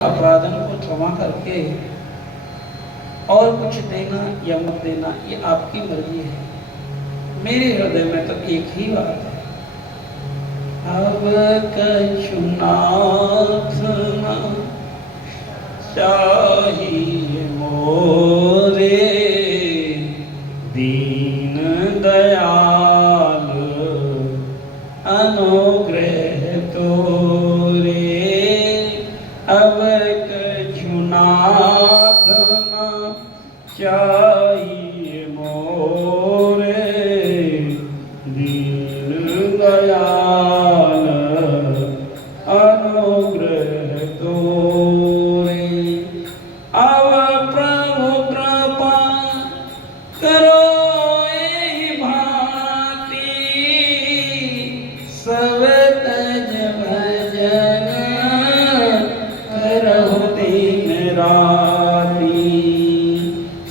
अपराधन को क्षमा करके और कुछ देना या मत देना ये आपकी मर्जी है। मेरे हृदय में तो एक ही बात है, अब कछु नाथ न चाहिए मोरे, दीन दयाल अनुग्रह तोरे। अब कछु नाथ न चाहिए मोरे, दीन दयाल अनुग्रह तोरे। अब प्रभु कृपा करो एहि भांति, सब तज भजन करहु दिन राति।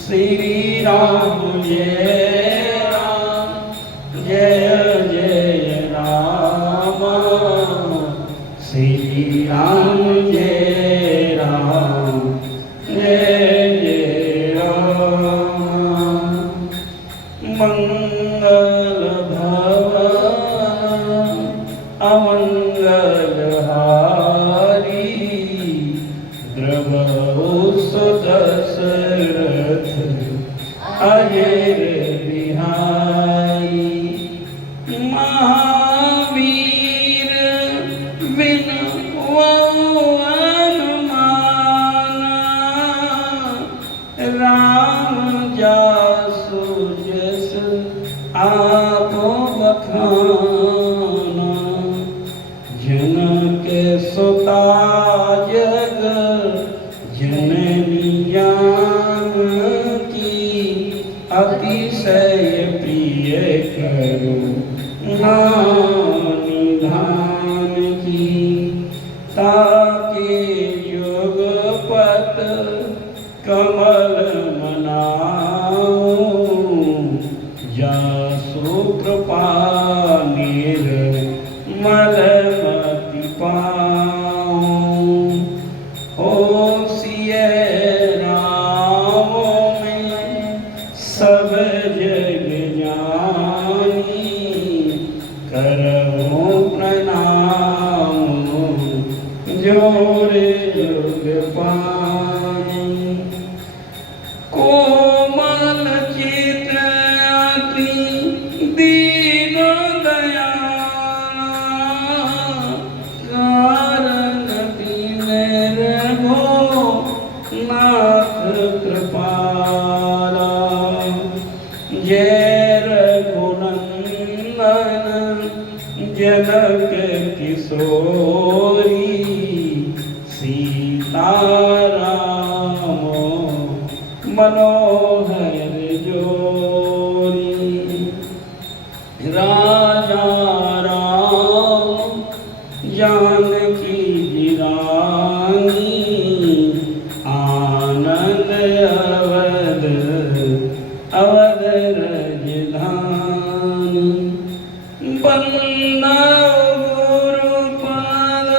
श्री राम जय राम, जय जय राम। श्री राम जय राम, जय जय राम। मंगल भवन अमंगल हारी, द्रवहु सुत दशरथ अजर बिहारी। महावीर बिन हनुमान, राम जासु जस आप बखाना। जनक सुता जग जननी जानकी, अतिशय प्रिय करुणा निधान की। ताके युगपत कमल मनाऊं, जासु कृपा निर्मल मति पाऊं। हो सिय राम में सब जग जानी, करहु प्रणाम जोर जुग पानी। कोमल चित अति दीन दयाल, कारण दीन रघो नाथ कृपाला। जय रघुनंदन जनक किशोरी, सीताराम मनोहर जोरी। राजा राम जानकी जिरानी, आनंद अवध अवध रजधानी। बंदा गुरु पद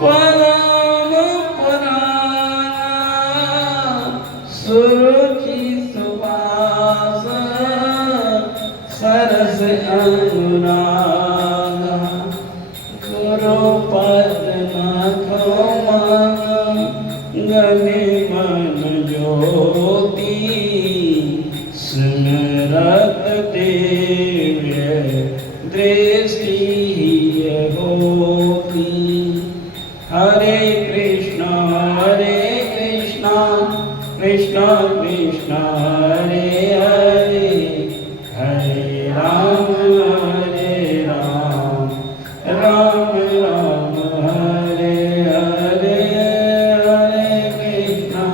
परम पुराना, सुरुचि सुवास सरस अनुरागा। गुरु पद गने मन ज्योति, स्मरत दिव्य दृष्टि होती। हरे कृष्णा कृष्णा कृष्णा हरे हरे, हरे राम राम राम हरे हरे। हरे कृष्णा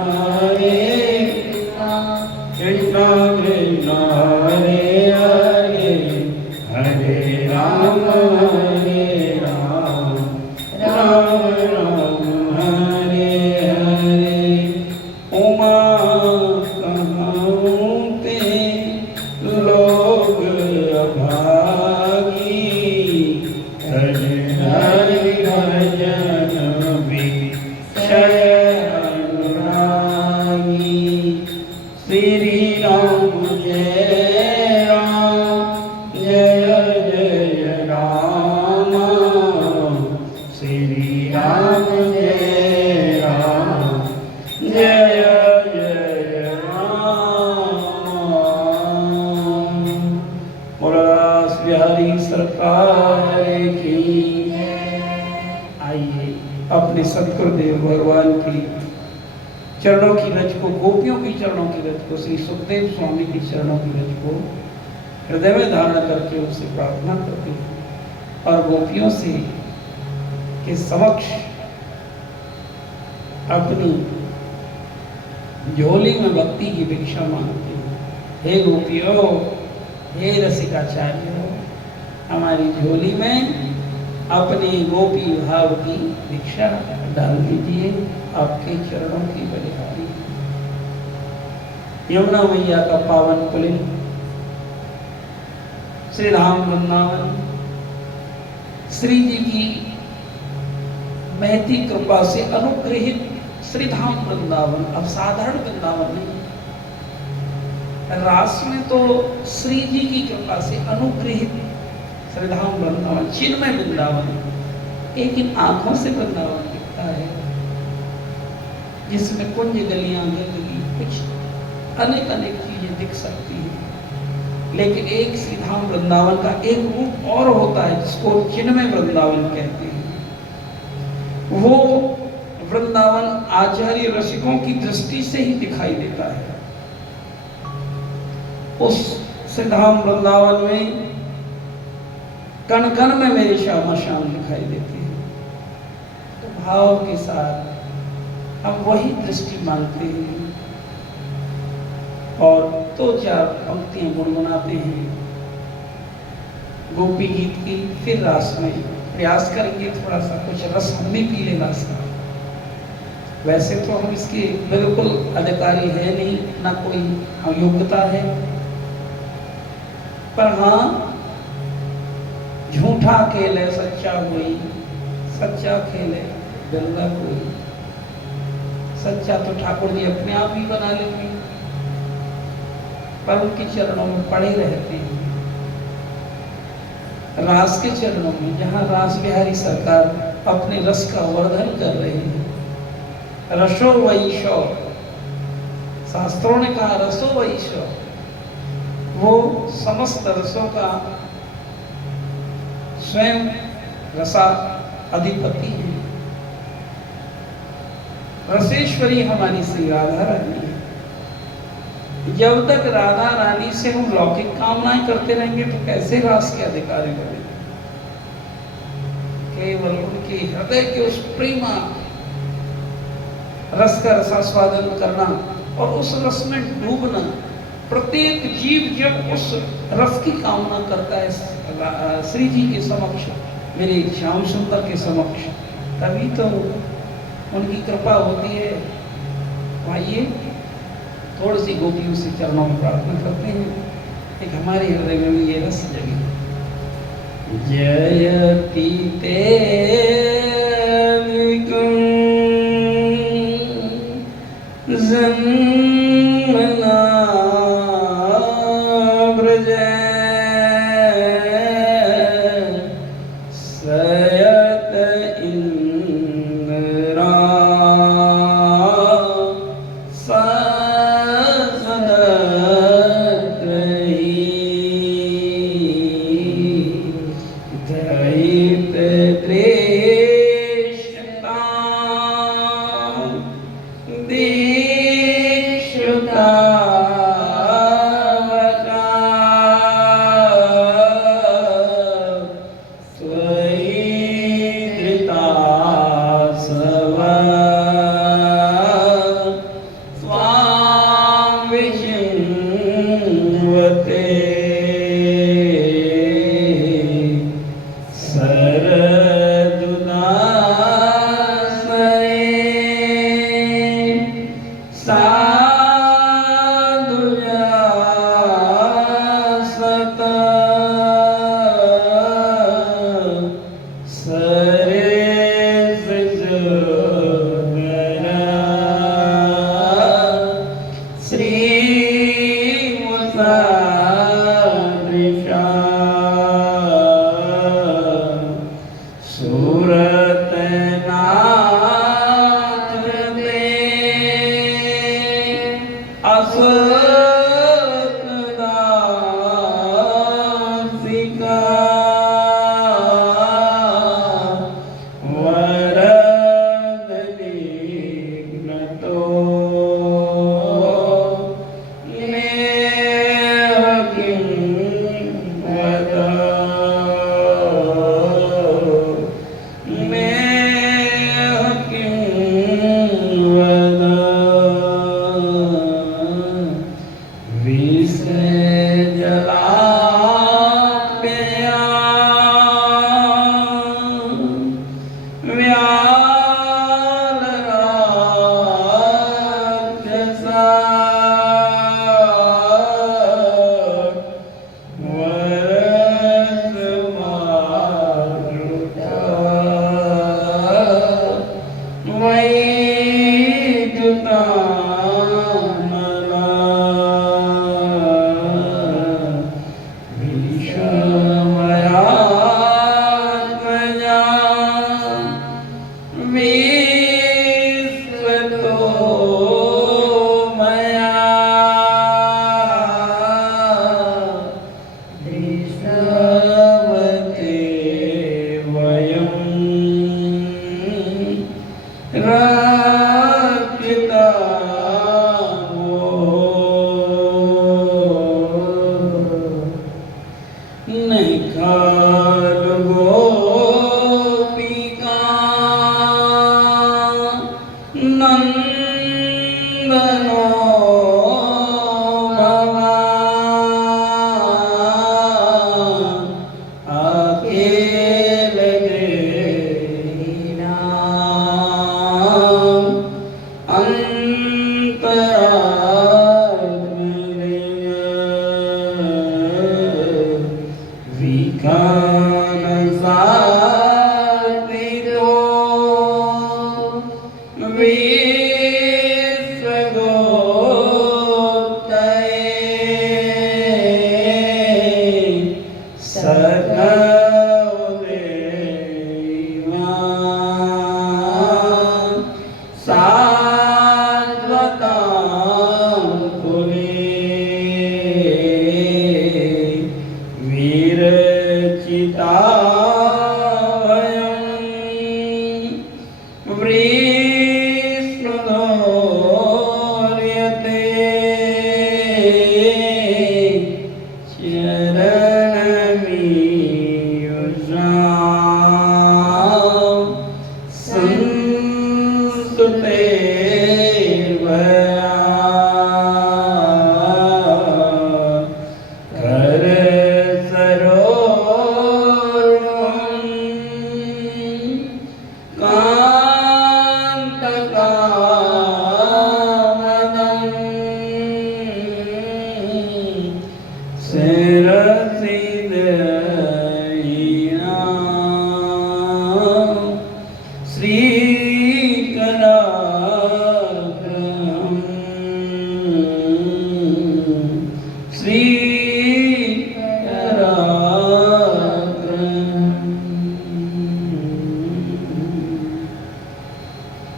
कृष्णा कृष्णा हरे हरे, हरे राम राम राम जय राम जय जय राम। मुरादास बिहारी सरकार की। आइए अपने सतगुरुदेव भगवान की चरणों की रज को, गोपियों की चरणों की रज को, श्री सुखदेव स्वामी की चरणों की रज को हृदय में धारण करके उनसे प्रार्थना करते हैं और गोपियों से के समक्ष अपनी झोली में भक्ति की भिक्षा मांगते हैं। हे गोपियों, हे रसिकाचार्यों, हमारी झोली में अपनी गोपी भाव की भिक्षा डाल दीजिए, आपके चरणों की बलिहारी। यमुना मैया का पावन कुलीन श्री राम वृंदावन, श्री जी की महती कृपा से अनुग्रहित श्री धाम वृंदावन, अब साधारण वृंदावन नहीं। रास में तो श्री जी की कृपा से अनुग्रहित श्री धाम वृंदावन, चिन्मय वृंदावन, एक इन आंखों से वृंदावन दिखता है जिसमें कुंज गलियां गंदगी कुछ अनेक अनेक चीजें दिख सकती हैं, लेकिन एक श्री धाम वृंदावन का एक रूप और होता है जिसको चिन्मय वृंदावन कहते हैं। वो वृंदावन आचार्य रसिकों की दृष्टि से ही दिखाई देता है। उस श्री धाम वृंदावन में कण कण में मेरी श्यामा श्याम दिखाई देती है। तो भाव के साथ हम वही दृष्टि मांगते हैं और दो चार पंक्तियां गुनगुनाते हैं गोपी गीत की, फिर रास में प्रयास करेंगे थोड़ा सा कुछ रस हम भी पी ले रास का। वैसे तो हम इसके बिल्कुल अधिकारी है नहीं, ना कोई योग्यता है, पर हाँ झूठा खेल है सच्चा कोई, सच्चा खेल है गंगा कोई। सच्चा तो ठाकुर जी अपने आप ही बना लेंगे, पर उनके चरणों में पड़े रहते हैं। रास के चरणों में जहाँ रास बिहारी सरकार अपने रस का वर्धन कर रहे हैं, रसो वैशो, शास्त्रों ने कहा रसो वैशो, वो समस्त रसों का स्वयं रसा अधिपति है। रसेश्वरी हमारी श्री राधा रानी है। जब तक राधा रानी से हम लौकिक कामनाएं करते रहेंगे तो कैसे रास के अधिकारी बनेंगे। केवल उनके हृदय के उस प्रेमा रस का रसास्वादन करना और उस रस में डूबना। प्रत्येक जीव जब उस रस की कामना करता है श्री जी के समक्ष, मेरे श्याम सुंदर के समक्ष, तभी तो उनकी कृपा होती है। आइए थोड़ी सी गोपियों से चरणों में प्रार्थना करते हैं, एक हमारे हृदय में भी ये रस जगे। जयति ते जन्मना ब्रज सयत इंद्रा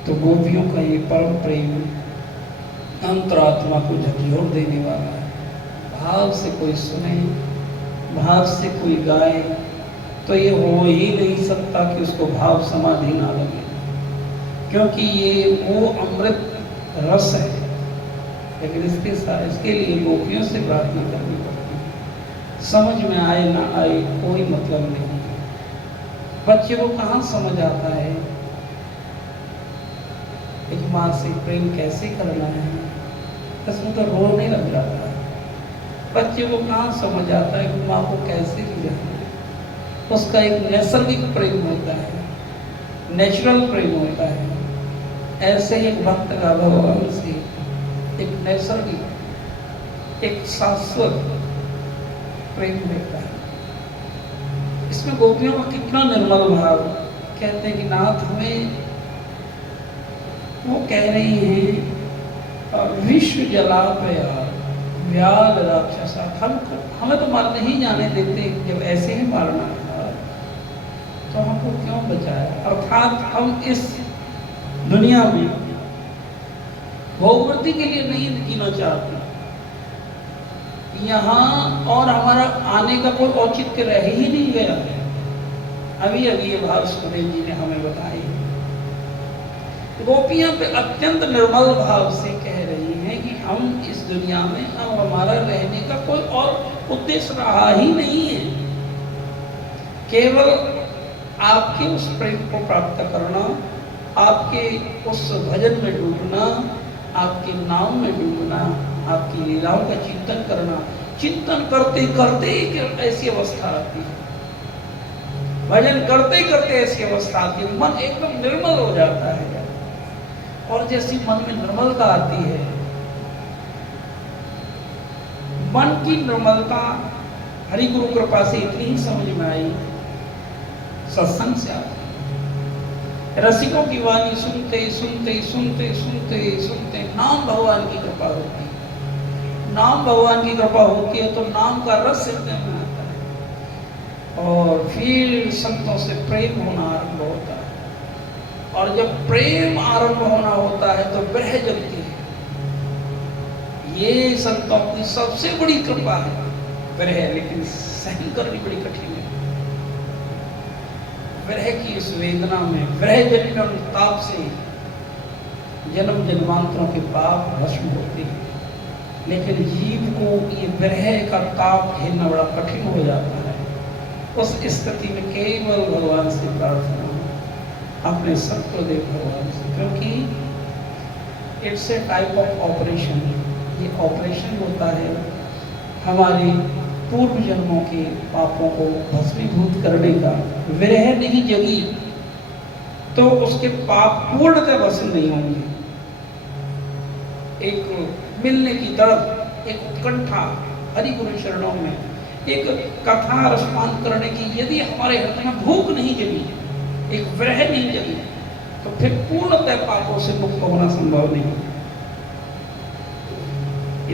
तो गोपियों का ये परम प्रेम अंतरात्मा को झकझोर देने वाला है। भाव से कोई सुने, भाव से कोई गाए तो ये हो ही नहीं सकता कि उसको भाव समाधि ना लगे, क्योंकि ये वो अमृत रस है। लेकिन इसके लिए गोपियों से प्रार्थना करनी पड़ती है। समझ में आए ना आए कोई मतलब नहीं। बच्चे को कहाँ समझ आता है एक माँ से प्रेम कैसे करना है, इसमें तो रोने लग जाता है। बच्चे को कहाँ समझ आता है कि माँ को कैसे लिया है। उसका एक नैसर्गिक प्रेम होता है, नेचुरल प्रेम होता है। ऐसे एक भक्त का भगवान से एक नैसर्गिक, एक शाश्वत प्रेम होता है। इसमें गोपियों का कितना निर्मल भाव। कहते हैं कि नाथ हमें, वो कह रही हैं विश्व जलापया व्याल राक्षसा, हमें तो मरने ही जाने देते, जब ऐसे ही मारना था तो हमको क्यों बचाया। अर्थात हम इस दुनिया में भोगवृत्ति के लिए नहीं जीना चाहते यहाँ, और हमारा आने का कोई औचित्य रह ही नहीं गया है। अभी अभी ये भाव सुखदेव जी ने हमें बताई। गोपियां पे अत्यंत निर्मल भाव से कह रही हैं कि हम इस दुनिया में अब हमारा रहने का कोई और उद्देश्य रहा ही नहीं है, केवल आपके उस प्रेम को प्राप्त करना, आपके उस भजन में डूबना, आपके नाम में डूबना, आपकी लीलाओं का चिंतन करना। चिंतन करते करते ऐसी अवस्था आती है, भजन करते करते ऐसी अवस्था आती है, मन एकदम निर्मल हो जाता है। और जैसी मन में निर्मलता आती है, मन की निर्मलता हरि गुरु कृपा से इतनी ही समझ में आई, सत्संग से आती है। रसिकों की वाणी सुनते सुनते सुनते सुनते सुनते नाम भगवान की कृपा होती है। नाम भगवान की कृपा होती है तो नाम का रस हृदय में आता है और फिर संतों से प्रेम होना आरंभ होता है। और जब प्रेम आरंभ होना होता है तो विरह जलती है। ये संतों की सबसे बड़ी कृपा है विरह, लेकिन सहन करनी बड़ी कठिन है। विरह की इस वेदना में, विरह जन्य ताप से जन्म जन्मांतरों के पाप भस्म होते हैं। लेकिन जीव को ये विरह का ताप झेलना बड़ा कठिन हो जाता है। उस स्थिति में केवल भगवान से प्रार्थना, अपने सत्वदेव भगवान से, क्योंकि it's a type of operation. ये ऑपरेशन होता है हमारे पूर्व जन्मों के पापों को भस्मीभूत करने का। विरह नहीं जगी तो उसके पाप पूर्णतः भस्म नहीं होंगे। एक मिलने की तड़प, एक उत्कंठा हरि गुरु चरणों में, एक कथा रसपान करने की यदि हमारे हृदय में भूख नहीं जगी, एक विरह नहीं जगी, तो फिर पूर्णतः पापों से मुक्त होना संभव नहीं।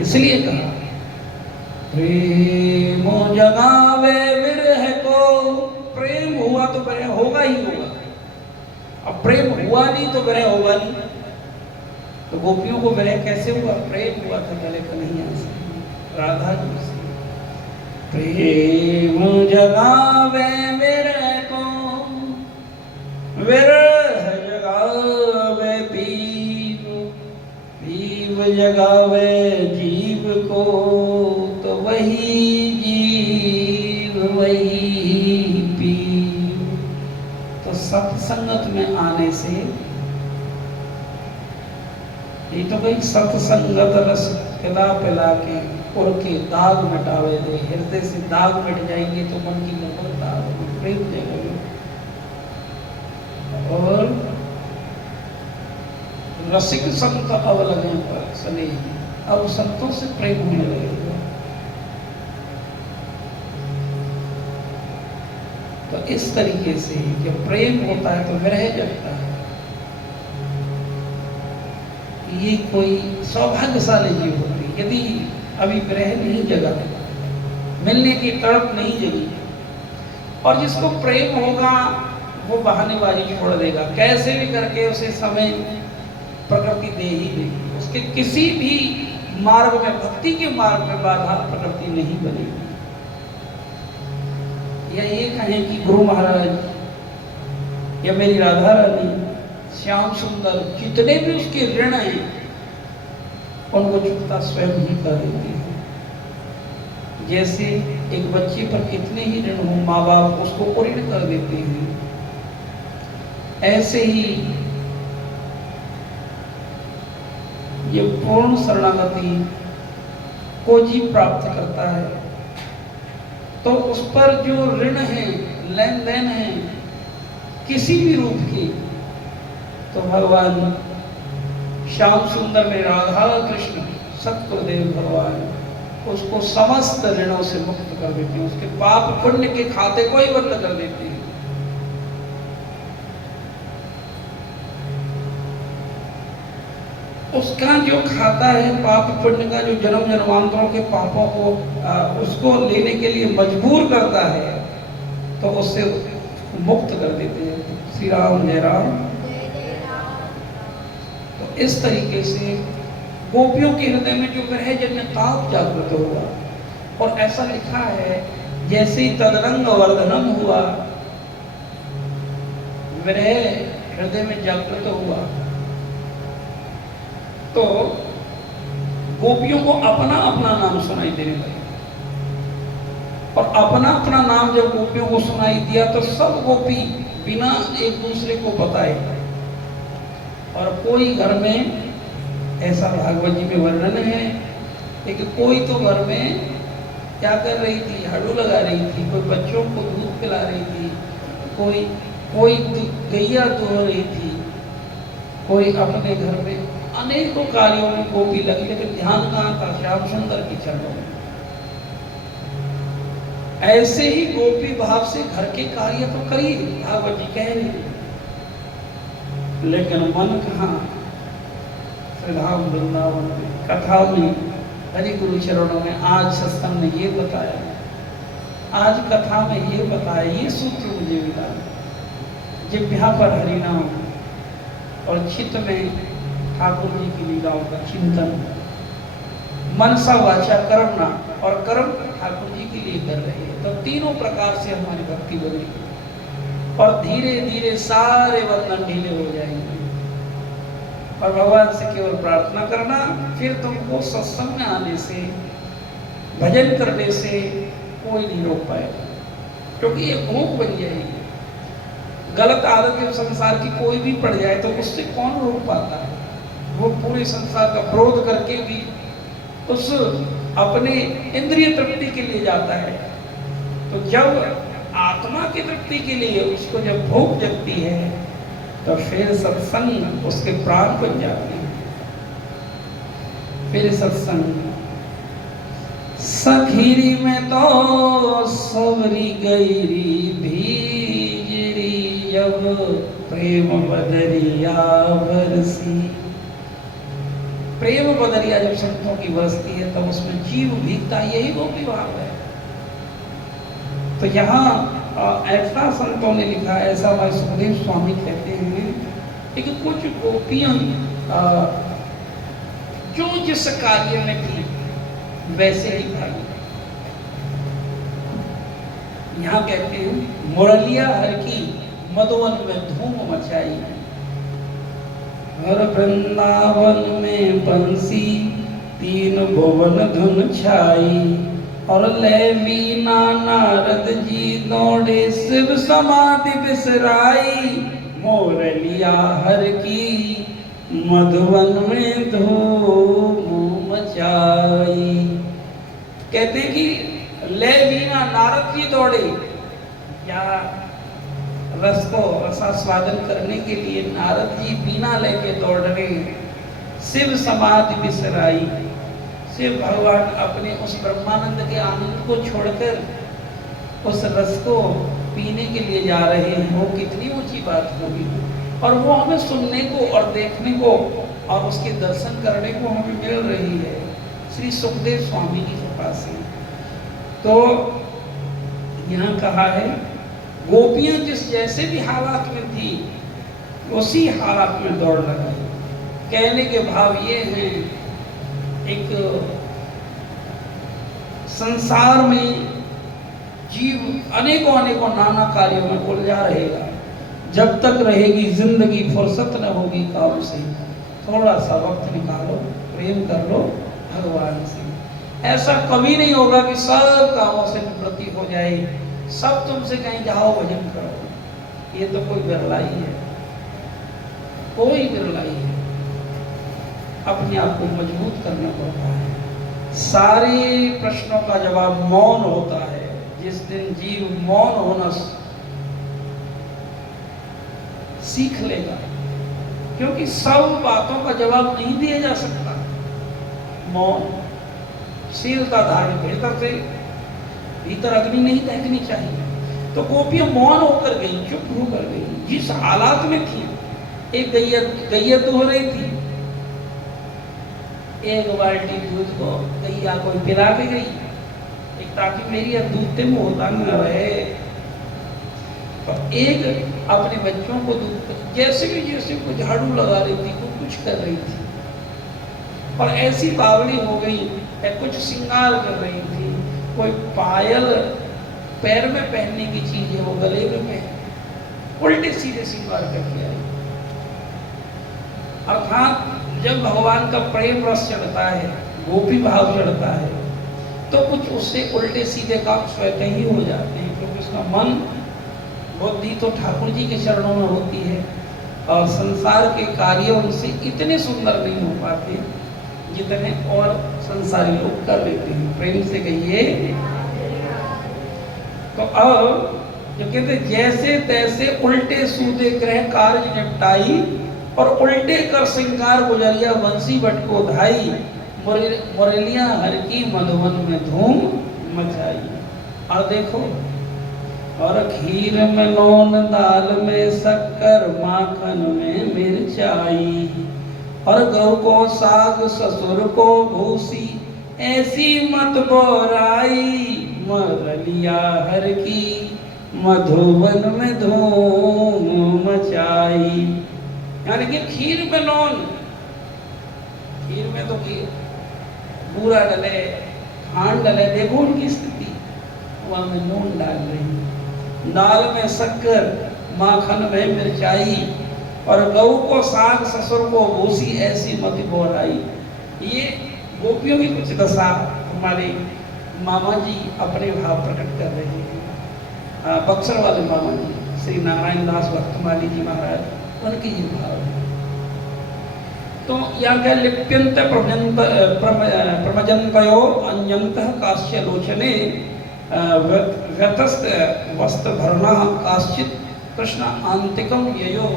इसलिए कहा प्रेम जगावे विरह को। प्रेम हुआ तो विरह होगा ही होगा। अब प्रेम हुआ नहीं तो विरह होगा नहीं। तो गोपियों को विरह कैसे हुआ? प्रेम हुआ था पहले कन्हैया से, राधा जी से। प्रेम जगावे विरह को, विरह जगावे पीव, पीव जगावे जीव को, तो वही जीव वही पीव। तो सत्संगत में आने से, ये तो भाई सत्संगत रस पिला पिला के उड़ के दाग मिटावे दे। हृदय से दाग मिट जाएंगे तो मन की निर्मलता प्रेम जगेगी और रसिक संत अब लगे पर सने, अब संतों से प्रेम होने लगेगा। तो इस तरीके से जब प्रेम होता है तो विरह जगता है। ये कोई सौभाग्यशाली जीव होती है यदि अभी विरह नहीं जगा, मिलने की तड़प नहीं जगी। और जिसको प्रेम होगा वो बहानेबाजी छोड़ देगा, कैसे भी करके उसे समय प्रकृति दे ही देगी। उसके किसी भी मार्ग में, भक्ति के मार्ग में बाधा प्रकृति नहीं बनेगी। या ये कहें कि गुरु महाराज या मेरी राधा रानी, श्याम सुंदर, जितने भी उसके ऋण हैं उनको चुकता स्वयं ही कर देते हैं। जैसे एक बच्चे पर कितने ही ऋण हो, माँ बाप उसको ऋण कर देते हैं, ऐसे ही ये पूर्ण शरणागति को जीव प्राप्त करता है तो उस पर जो ऋण है, लेन देन है किसी भी रूप की, तो भगवान श्याम सुंदर में राधा कृष्ण सत्वदेव भगवान उसको समस्त ऋणों से मुक्त कर देते हैं। उसके पाप पुण्य के खाते को ही बंद कर देते हैं। उसका जो खाता है पाप पुण्य का, जो जन्म जन्मांतरों के पापों को उसको लेने के लिए मजबूर करता है, तो उससे मुक्त कर देते हैं। श्री राम जय राम। तो इस तरीके से गोपियों के हृदय में जो विरह जन्य ताप जागृत हुआ, और ऐसा लिखा है जैसे ही तदरंग वर्धनम हुआ, विरह हृदय में जागृत हुआ, तो गोपियों को अपना अपना नाम सुनाई देने लगा। और अपना अपना नाम जब गोपियों को सुनाई दिया तो सब गोपी बिना एक दूसरे को बताए, और कोई घर में, ऐसा भागवत जी में वर्णन है, लेकिन कोई तो घर में क्या कर रही थी, झाड़ू लगा रही थी, कोई बच्चों को दूध पिला रही थी, कोई गैया धो रही थी, कोई अपने घर में अनेकों कार्यों में गोपी लगी, लेकिन ध्यान कहाँ था? श्याम सुंदर की चरणों में। ऐसे ही गोपी भाव से घर के कार्य तो करिए, भागवत जी कह रहे हैं। लेकिन मन कहाँ, श्रीधाम वृंदावन में, कथा में, हरि गुरु चरणों में। आज सत्संग ने ये बताया, आज कथा में ये बताया, ये सूत्र मुझे मिला। जिह्वा पर हरि नाम और चित्त में ठाकुर जी की लीलाओं का चिंतन, मनसा वाचा कर्मणा, और कर्म ठाकुर जी के लिए कर रहे हैं। तो तीनों प्रकार से हमारी भक्ति बनेगी और धीरे धीरे सारे बंधन ढीले हो जाएंगे। और भगवान से केवल प्रार्थना करना, फिर तुमको सत्संग में आने से, भजन करने से कोई नहीं रोक पाएगा, क्योंकि ये भूख बन जाएगी। गलत आदत जब संसार की कोई भी पड़ जाए तो उससे कौन रोक पाता है? वो पूरे संसार का विरोध करके भी उस अपने इंद्रिय तृप्ति के लिए जाता है। तो जब आत्मा की तृप्ति के लिए उसको जब भूख जगती है तो फिर सत्संग उसके प्राण बन जाते हैं। फिर सत्संग सखीरी में तो सबरी गईरी भीजरी, जब प्रेम बदरिया बरसी। प्रेम बदरिया जब संतों की बरसती है तब उसमें जीव भीगता, यही गोपी भाव है। तो यहाँ ऐसा संतों ने लिखा, ऐसा हमारे सुखदेव स्वामी कहते हैं कि कुछ गोपियां जो जिस कार्य में थी वैसे ही भागी। यहाँ कहते हैं मुरलिया हर की मधुवन में धूम मचाई, हर वृंदावन में बंसी तीन भुवन धुन छाई। और ले वीणा नारद जी दौड़े शिव समाधि बिसराई, मोरलिया हर की मधुवन में धूम मचाई। कहते कि ले वीणा नारद जी दौड़े, या रस को रसास्वादन करने के लिए नारद जी वीणा लेके दौड़ रहे। शिव समाधि बिसराई, शिव भगवान अपने उस ब्रह्मानंद के आनंद को छोड़कर उस रस को पीने के लिए जा रहे हैं। वो कितनी ऊंची बात होगी, और वो हमें सुनने को और देखने को और उसके दर्शन करने को हमें मिल रही है श्री सुखदेव स्वामी की कृपा से। तो यहाँ कहा है गोपियां जिस जैसे भी हालात में थी उसी हालात में दौड़ लगाई। कहने के भाव ये हैं, एक संसार में जीव अनेकों अनेकों नाना कार्यों में उलझा रहेगा। जब तक रहेगी जिंदगी, फुर्सत न होगी काम से, थोड़ा सा वक्त निकालो, प्रेम कर लो भगवान से। ऐसा कभी नहीं होगा कि सब कामों से निवृत्ति हो जाए, सब तुमसे कहीं जाओ भजन करो। ये तो कोई बिरलाई है, कोई बिरलाई है। अपने आप को मजबूत करना पड़ता है। सारे प्रश्नों का जवाब मौन होता है। जिस दिन जीव मौन होना सीख लेगा, क्योंकि सब बातों का जवाब नहीं दिया जा सकता। मौन, शीलता धारण, भीतर से भीतर अग्नि नहीं दहकनी चाहिए। तो गोपियां मौन होकर गई, चुप होकर गई, जिस हालात में थी। एक गैया तो हो रही थी, एक बाल्टी दूध को गैया को पिला के गई, एक ताकि मेरी दूध में होता न रहे। तो एक अपने बच्चों को दूध, जैसे को झाड़ू लगा रही थी, को कुछ कर रही थी, और ऐसी बावली हो गई, कुछ श्रृंगार कर रही थी, कोई पायल पैर में पहनने की चीज है वो गले में पहन, उल्टे सीधे श्रृंगार करके आई। अर्थात जब भगवान का प्रेम रस चढ़ता है, गोपी भाव चढ़ता है, तो कुछ उससे उल्टे सीधे काम स्वतः ही हो जाते हैं, क्योंकि उसका मन बुद्धि तो ठाकुर जी के चरणों में होती है, और संसार के कार्य उनसे इतने सुंदर नहीं हो पाते जितने और संसारी लोग कर लेते हैं। प्रेम से कहिए। तो अब जो कहते जैसे तैसे उल्टे सूदे ग्रह कार्य निपटाई, और उल्टे कर श्रृंगार गुजरिया बंसी बट को धाई, मुरलियां हर की मधुवन में धूम मचाई। और देखो और खीर में नून, दाल में शक्कर, माखन में मिर्चाई, और गौ को साग, ससुर को भूसी, ऐसी मत बोराई, मरलिया हर की मधुबन में धूम मचाई। यानी कि खीर में नून, खीर में तो खीर बूरा डले, खांड डले, देखो उनकी स्थिति, वहां में नून डाल रही, दाल में शक्कर, माखन में मिर्चाई, और गऊ को साग, ससुर को भूसी, ऐसी मत बोराई। ये गोपियों की कुछ दशा हमारे मामा जी अपने भाव प्रकट कर रहे हैं। बक्सर वाले मामा जी श्री नारायण दास भक्तमाली जी महाराज, उनकी ये भाव है। तो यहाँ क्या लिप्यंत प्रमजंतयो अन्यंतः काश्य लोचने व्यतस्त वस्त्र भरना काश्चित कृष्ण आंतिकम ययो।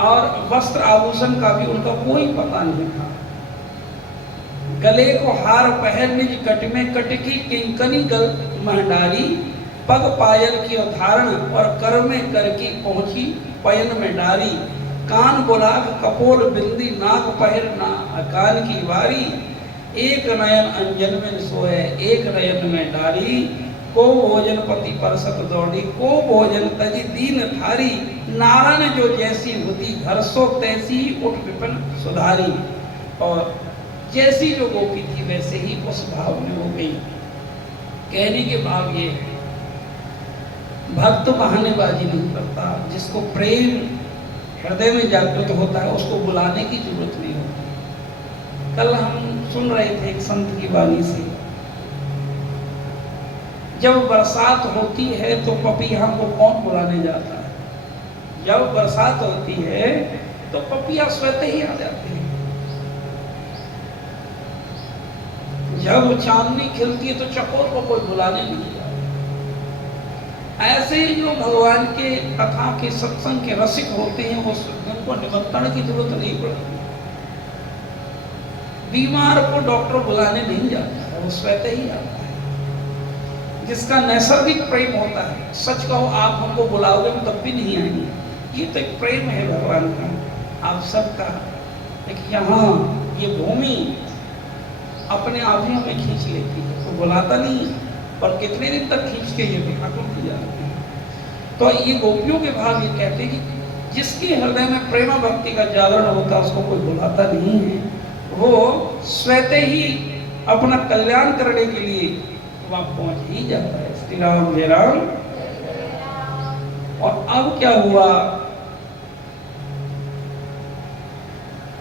और वस्त्र आभूषण का भी उनका कोई पता नहीं था। गले को हार पहन निज कट में कटकी किंकनी गल महडारी, पग पायल की धारण और कर में कर की पहुंची पयन में डारी, कान गुलाब कपोल बिंदी नाक पहरना कान की वारी, एक नयन अंजन में सोए एक नयन में डारी, को भोजन पति परसत दौड़ी, को भोजन तजी दीन थारी, नारायण जो जैसी होती घर सो तैसी उठ विपिन सुधारी। और जैसी जो गोपी थी वैसे ही उस भाव में हो गई। कहने के भाव ये, भक्त बहानेबाजी नहीं करता, जिसको प्रेम हृदय में जागृत होता है उसको बुलाने की जरूरत नहीं होती। कल हम सुन रहे थे एक संत की वाणी से, जब बरसात होती है तो पपीहा को कौन बुलाने जाता है? जब बरसात होती है तो पपिया स्वतः ही आ जाते हैं। जब चांदनी खिलती है तो चकोर को कोई बुलाने नहीं जाता। ऐसे ही जो भगवान के कथा के सत्संग के रसिक होते हैं उनको निमंत्रण की जरूरत नहीं पड़ती। बीमार को डॉक्टर बुलाने नहीं जाता है, वो स्वतः ही आता है। जिसका नैसर्गिक प्रेम होता है, सच कहो आप हमको बुलाओगे हम तब भी नहीं आएंगे, ये तो एक प्रेम है भगवान का आप सबका। लेकिन यहाँ ये भूमि अपने आप ही हमें खींच लेती है, तो बुलाता नहीं है, और कितने दिन तक खींच के ये ठाकुर की जाती है। तो ये गोपियों के भाव ये कहते हैं कि जिसके हृदय में प्रेम भक्ति का जागरण होता है उसको कोई बुलाता नहीं है, वो स्वतः ही अपना कल्याण करने के लिए वहां पहुंच ही जाता है। श्री राम जय राम। और अब क्या हुआ,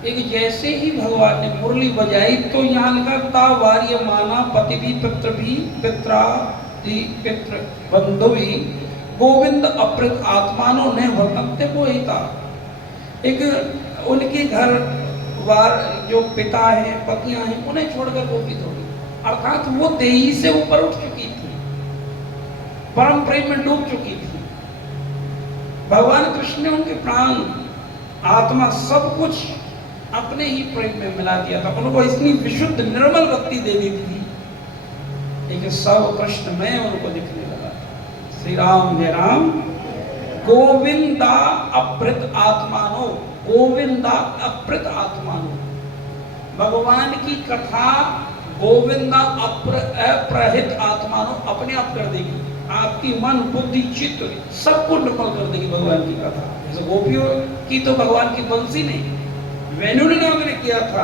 एक जैसे ही भगवान ने मुरली बजाई तो यहाँ लिखा ता वार्य माना पति भी पितृ भी पित्रा पितृ बंधु भी गोविंद अप्रत आत्मानो ने वर्तन्ते को ही था। एक उनके घर वार जो पिता है पतियां हैं उन्हें छोड़कर गोपी थोड़ी, अर्थात वो देही से ऊपर उठ चुकी थी, परम प्रेम में डूब चुकी थी। भगवान कृष्ण ने उनके प्राण आत्मा सब कुछ अपने ही प्रेम में मिला दिया था, उनको इतनी विशुद्ध निर्मल भक्ति दे दी थी, लेकिन सब कृष्ण में उनको दिखने लगा। श्री राम जय राम। गोविंदा अप्रत आत्मानो, गोविंदा अप्रत आत्मानो, भगवान की कथा गोविंदा अप्रहित आत्मानो अपने आप कर देगी, आपकी मन बुद्धि चित्त सबको निर्मल कर देगी भगवान की कथा। जैसे गोपियों की तो भगवान की बंसी ने वेणुनिनाद ने किया था,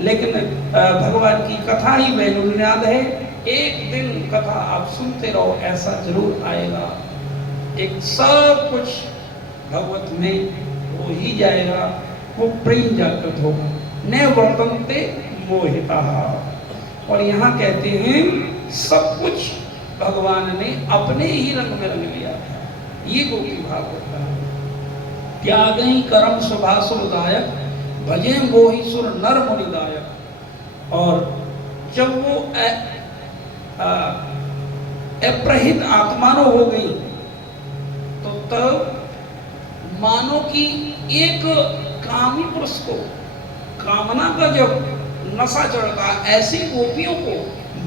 लेकिन भगवान की कथा ही वेणुनिनाद है। एक दिन कथा आप सुनते रहो, ऐसा जरूर आएगा, एक सब कुछ भगवत में हो ही जाएगा, वो प्रेम जागृत होगा। न वर्तन्ते मोहिता। और यहाँ कहते हैं सब कुछ भगवान ने अपने ही रंग में रंग लिया था, ये गोपी भाव होता है। त्याग ही कर्म सुभासुरदायक, भजे मोहि सुर नर मुनिदायक। और जब वो अप्रहित आत्मानो हो गई तो तब मानो कि एक कामी पुरुष को कामना का जब नशा चढ़ता, ऐसी गोपियों को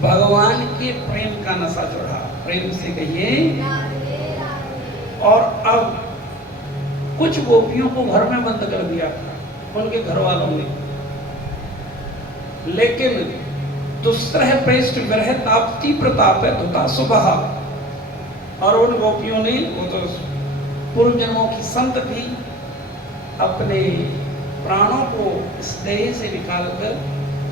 भगवान के प्रेम का नशा चढ़ा। प्रेम से कहिए। और अब कुछ गोपियों को घर में बंद कर दिया था उनके घर वालों ने, लेकिन दुस्सह प्रेष्ठ विरह ताप्ती प्रताप है धुता सुबह। और उन गोपियों ने, वो तो पूर्व जन्मों की संत थी, अपने प्राणों को इस देह से निकालकर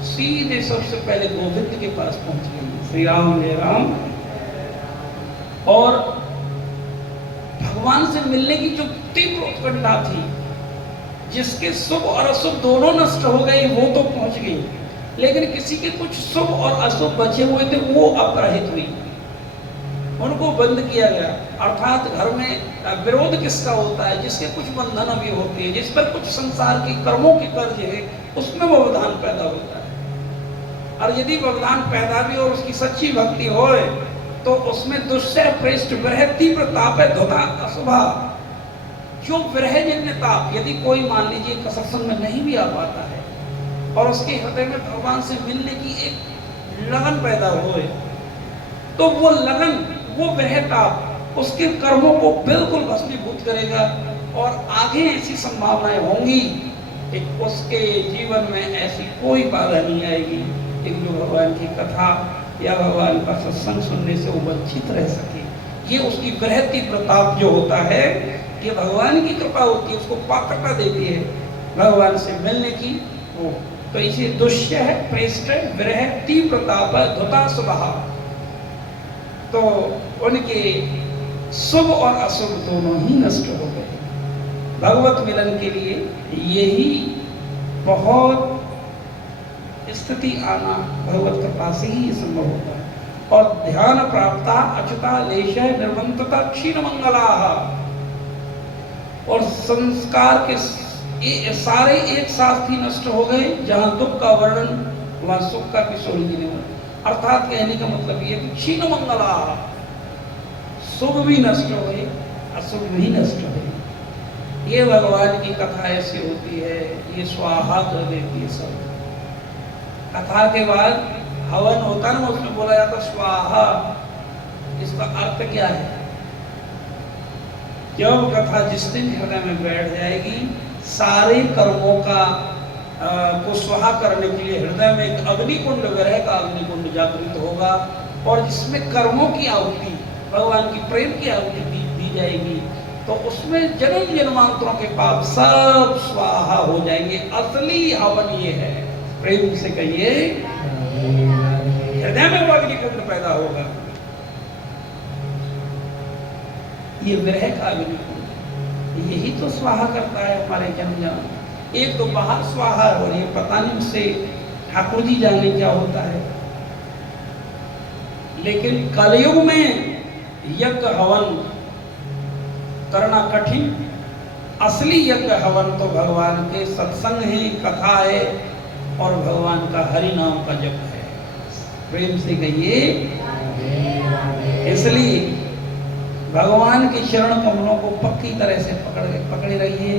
सीधे सबसे पहले गोविंद के पास पहुंच गई। श्री राम जय राम। और भगवान से मिलने की जो तीव्र उत्कंठा थी, जिसके शुभ और अशुभ दोनों नष्ट हो गए, वो तो पहुंच गई, लेकिन किसी के कुछ शुभ और अशुभ बचे हुए थे, वो अपराहित हुई, उनको बंद किया गया। अर्थात घर में विरोध किसका होता है? जिसके कुछ बंधन अभी होते हैं, जिस पर कुछ संसार की कर्मों की कर्ज है, उसमें व्यवधान पैदा होता है। और यदि व्यवधान पैदा भी और उसकी सच्ची भक्ति होए, तो उसमें दुस्सह प्रेष्ठ विरह तीव्र ताप है धुता अशुभा। जो विरहजन्य ताप, यदि कोई मान लीजिए सत्संग में नहीं भी आ पाता है और उसके हृदय में भगवान से मिलने की एक लगन पैदा होए, तो वो लगन, वो विरह ताप उसके कर्मों को बिल्कुल भस्मीभूत करेगा। और आगे ऐसी संभावनाएं होंगी कि उसके जीवन में ऐसी कोई बाधा नहीं आएगी कि जो भगवान की कथा या भगवान का सत्संग सुनने से वो वंचित रह सके। ये उसकी विरह तीव्र ताप जो होता है, ये भगवान की कृपा होती है, उसको पात्रता देती है भगवान से मिलने की। वो तो इसे दुस्सह प्रेष्ठ विरह तीव्र ताप धुता सुबह। तो उनके शुभ और अशुभ दोनों ही नष्ट हो गए। भगवत मिलन के लिए यही बहुत स्थिति आना भगवत कृपा से ही संभव होता है। और ध्यान प्राप्ता अच्युता लेशय निर्बंधता क्षीण मंगला। और संस्कार के सारे एक साथ ही नष्ट हो गए। जहां दुख का वर्णन वहां सुख का किशोरी जी ने वर्णन। अर्थात कहने का मतलब ये कि क्षीण मंगला, शुभ भी नष्ट हो गए, अशुभ भी नष्ट हो गए। ये भगवान की कथा ऐसी होती है, ये स्वाहा कर देती है सब। कथा के बाद हवन होता ना, उसमें बोला जाता स्वाहा। इसका अर्थ क्या है? जब कथा जिस दिन हृदय में बैठ जाएगी, सारे कर्मों का को स्वाहा करने के लिए हृदय में एक अग्निकुंड, विरह का अग्निकुंड जागृत होगा। और जिसमें कर्मों की आहुति, भगवान की प्रेम की आहुति दी जाएगी, तो उसमें जन्म जन्मांतरों के पाप सब स्वाहा हो जाएंगे। असली हवन ये है। प्रेम से कहिए, हृदय में वो अग्निकुंड पैदा होगा। ये विरह का अग्निकुंड, यही तो स्वाहा करता है हमारे जन्म जन्म। एक तो बाहर स्वाहा हो रही है, पता नहीं उससे ठाकुर जी जाने क्या होता है। लेकिन कलयुग में यज्ञ हवन करना कठिन। असली यज्ञ हवन तो भगवान के सत्संग है, कथा है और भगवान का हरि नाम का जप है। प्रेम से कहिए। इसलिए भगवान के चरण कमलों को पक्की तरह से पकड़े रहिए।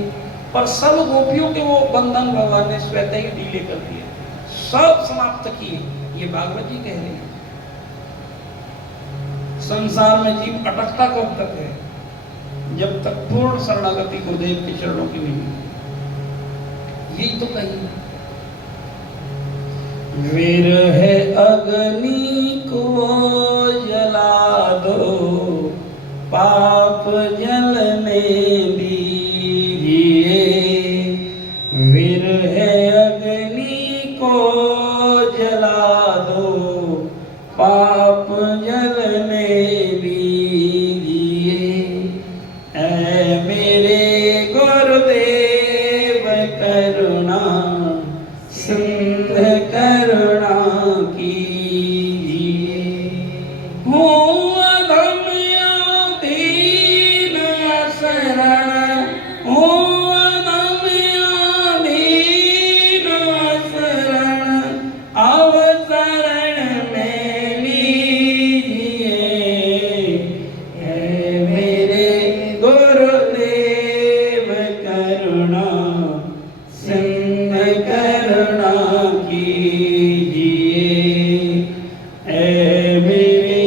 पर सब गोपियों के वो बंधन भगवान ने स्वतः ही ढीले कर दिए, सब समाप्त किए। ये भागवत जी कह रहे हैं। संसार में जीव अटकता कब तक है? जब तक पूर्ण शरणागति को देव के चरणों की नहीं। यही तो कही, विरह अग्नि को जला दो, पाप जलने दीजिए। विरह अग्नि को जला दो, पाप जलने दीजिए। ऐ मेरे गुरुदेव करुणा सिंध करुणा कीजिए। हूँ अधम दीन शरण, हूँ अधम दीन शरण, अवसरण में लीजिए। है मेरे गुरुदेव करुणा सिंध करुणा कीजिए। ऐ मेरे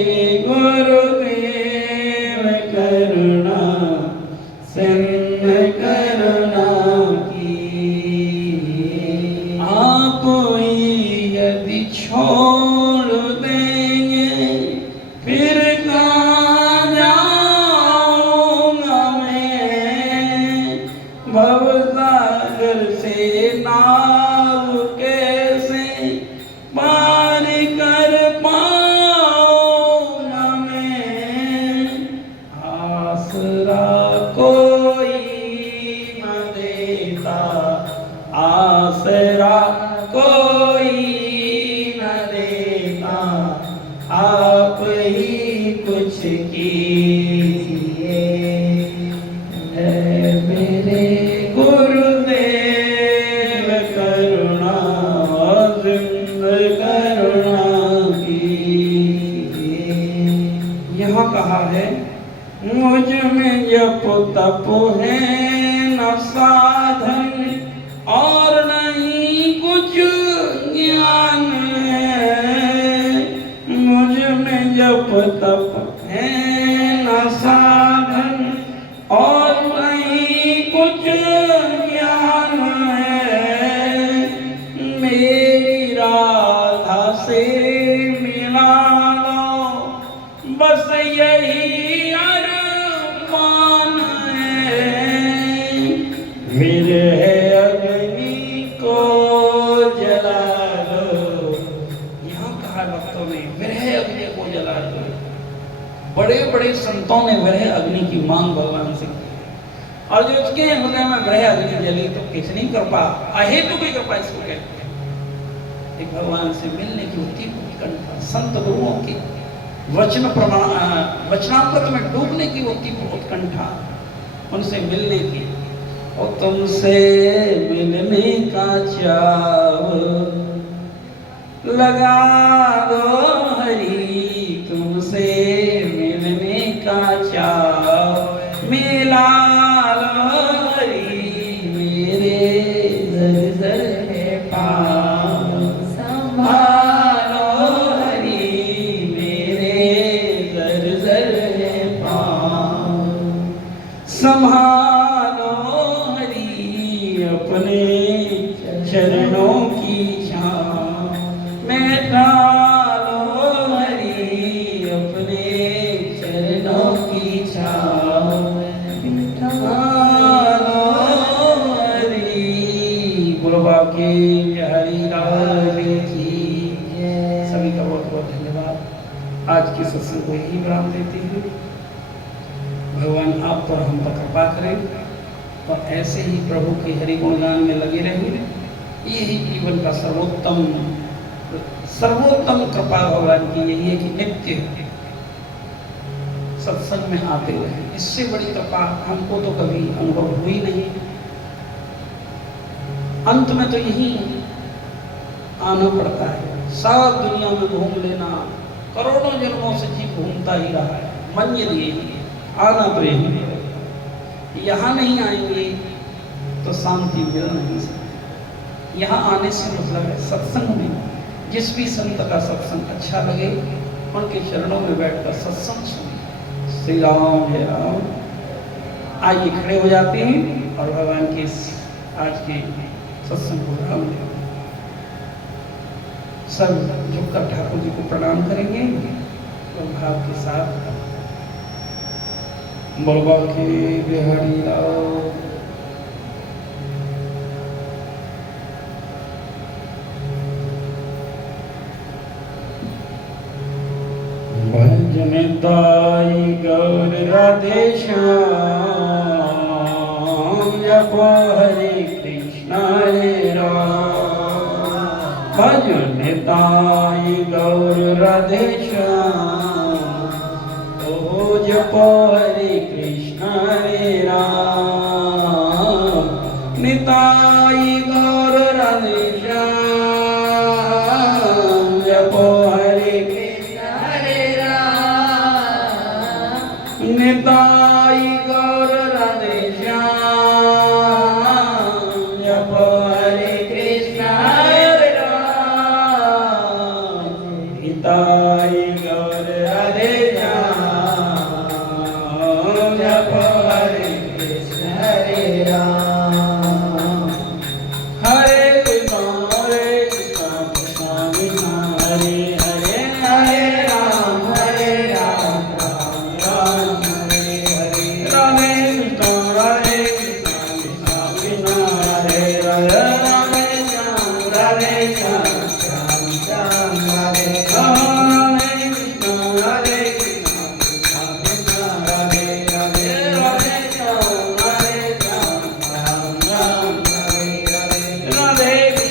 गुरुदेव आसरा कोई न देता, आप ही कुछ कीजिए। है मेरे गुरुदेव करुणा, जिंद करुणा कीजिए। यहाँ कहा है मुझ में जप तप है न साधन, और नहीं कुछ ज्ञान है। मुझ में जप तप है न साधन, और नहीं कुछ ज्ञान है। मेरी राधा से मिला लो, बस यही अरमान है। विरह अग्नि को जला लो। यहाँ कहा भक्तों ने विरह अग्नि को जला लो। बड़े बड़े संतों ने विरह अग्नि की मांग भगवान से की, और जो उसके हृदय में विरह अग्नि जली तो कितनी कृपा, अहेतु की कृपा इसको कहते हैं। एक भगवान से मिलने की तीव्र उत्कंठा, संत गुरुओं की वचन प्रमाण वचनामृत में डूबने की वो तीव्र उत्कंठा, उनसे मिलने की, और तुमसे मिलने का चाव लगा दो हरी, तुमसे मिलने का चाव मिला लो हरी। मेरे जर जर है पाँव संभालो हरी, मेरे जर जर है पाँव संभालो हरी। अपने चरणों की छाँव में डालो हरी, अपने चरणों की छाँव में डालो हरी। गुरुबा के हरि राम की। सभी का बहुत बहुत धन्यवाद। आज के सत्संग को यही विराम देते हैं। भगवान आप पर हम पर कृपा करें, और ऐसे ही प्रभु के हरि गुणगान में लगे रहें। यही जीवन का सर्वोत्तम कृपा भगवान की यही है कि नित्य सत्संग में आते रहे। इससे बड़ी कृपा हमको तो कभी अनुभव हुई नहीं। अंत में तो यही आना पड़ता है। सब दुनिया में घूम लेना, करोड़ों जन्मों से जीव घूमता ही रहा है, मन ये नहीं आना तो यही है। यहाँ नहीं आएंगे तो शांति मिल नहीं सकती। यहाँ आने से मतलब है सत्संग में, जिस भी संत का सत्संग अच्छा लगे उनके चरणों में बैठकर सत्संग सुनिए। श्री राम जय राम। आइए खड़े हो जाते हैं और भगवान के आज के सत्संग को राम दें। सब झुककर ठाकुर जी को प्रणाम करेंगे और भाव के साथ बलबा के बिहारी लाओ। भजन ताई गौर राधे श्याम, जपो हरे कृष्ण हरे राम। भजन ताई गौर राधे श्याम, ओ जपो हरे कृष्ण हरे राम। निताई गौर राधे श्याम, जपो हरे कृष्ण हरे राम। निताई गौर राधे श्याम, जपो हरे कृष्ण हरे राम। निताई गौर राधे Radhe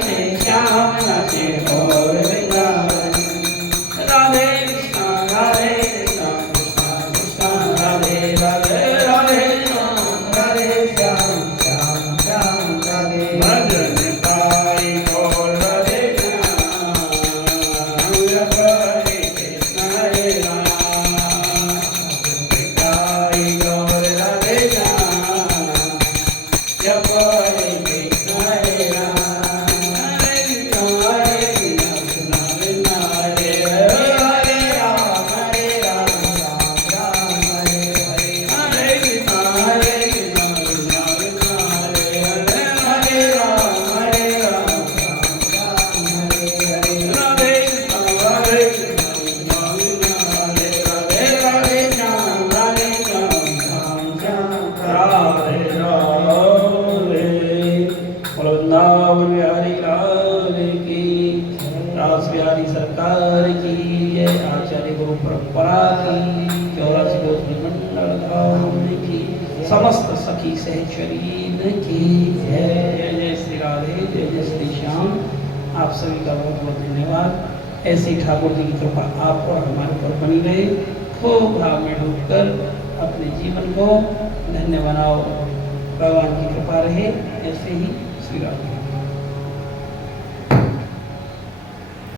नाचे श्याम नाचे और वृंदावन। राधे कृष्णा कृष्णा कृष्णा राधे राधे राधे श्याम राधे श्याम श्याम श्याम राधे। भजन पाई गौर राधे श्याम हरे कृष्ण हरे राम पाई गौर राधे श्याम जप हरे कृष्ण हरे राम हरे कृष्ण हरे राम हरे राम राम हरे हरे हरे कृष्ण हरे कृष्ण हरे राम हरे राम राम हरे हरे राधे कृष्ण हरे कृष्ण हरे राधे राधे श्याम राधे श्याम श्याम श्याम राधे राधे। बोलो वृंदावन बिहारी लाल की, रास बिहारी सरकार की जय, आचार्य गुरु परंपरा की, 84 गोत्र मंडल धाम की, समस्त सखी सहचरीन की जय। जय जय श्री राधे, जय जय श्री श्याम। आप सभी का बहुत बहुत धन्यवाद। ऐसी ठाकुर जी की कृपा आप और हमारे ऊपर बनी रहे। खूब भाव में डूबकर अपने जीवन को धन्य बनाओ। भगवान की कृपा रहे ऐसे ही। श्री राधे।